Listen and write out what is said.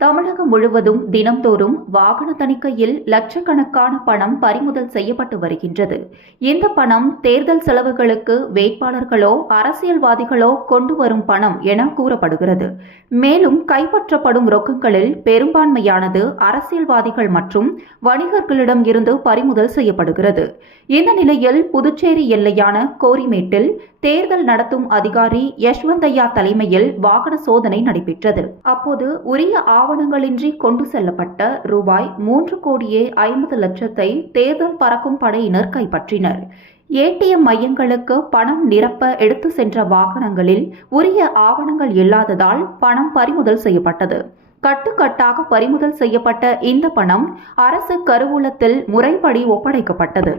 தமிழகம் முழுவதும் தினம்தோறும் வாகன தணிக்கையில் லட்சக்கணக்கான பணம் பறிமுதல் செய்யப்பட்டு வருகின்றது. இந்த பணம் தேர்தல் செலவுகளுக்கு வேட்பாளர்களோ அரசியல்வாதிகளோ கொண்டு வரும் பணம் என கூறப்படுகிறது. மேலும் கைப்பற்றப்படும் ரொக்கங்களில் பெரும்பான்மையானது அரசியல்வாதிகள் மற்றும் வணிகர்களிடம் இருந்து பறிமுதல் செய்யப்படுகிறது. இந்த நிலையில் புதுச்சேரி எல்லையான கோரிமேட்டில் தேர்தல் நடத்தும் அதிகாரி யஷ்வந்தையா தலைமையில் வாகன சோதனை நடைபெற்றது. அப்போது உரிய ஆவணங்களின்றி கொண்டு செல்லப்பட்ட ரூபாய் மூன்று கோடியே ஐம்பது லட்சத்தை தேர்தல் பறக்கும் படையினர் கைப்பற்றினர். ஏடிஎம் மையங்களுக்கு பணம் நிரப்ப எடுத்து சென்ற வாகனங்களில் உரிய ஆவணங்கள் இல்லாததால் பணம் பறிமுதல் செய்யப்பட்டது. கட்டுக்கட்டாக பறிமுதல் செய்யப்பட்ட இந்த பணம் அரசு கருவூலத்தில் முறைப்படி ஒப்படைக்கப்பட்டது.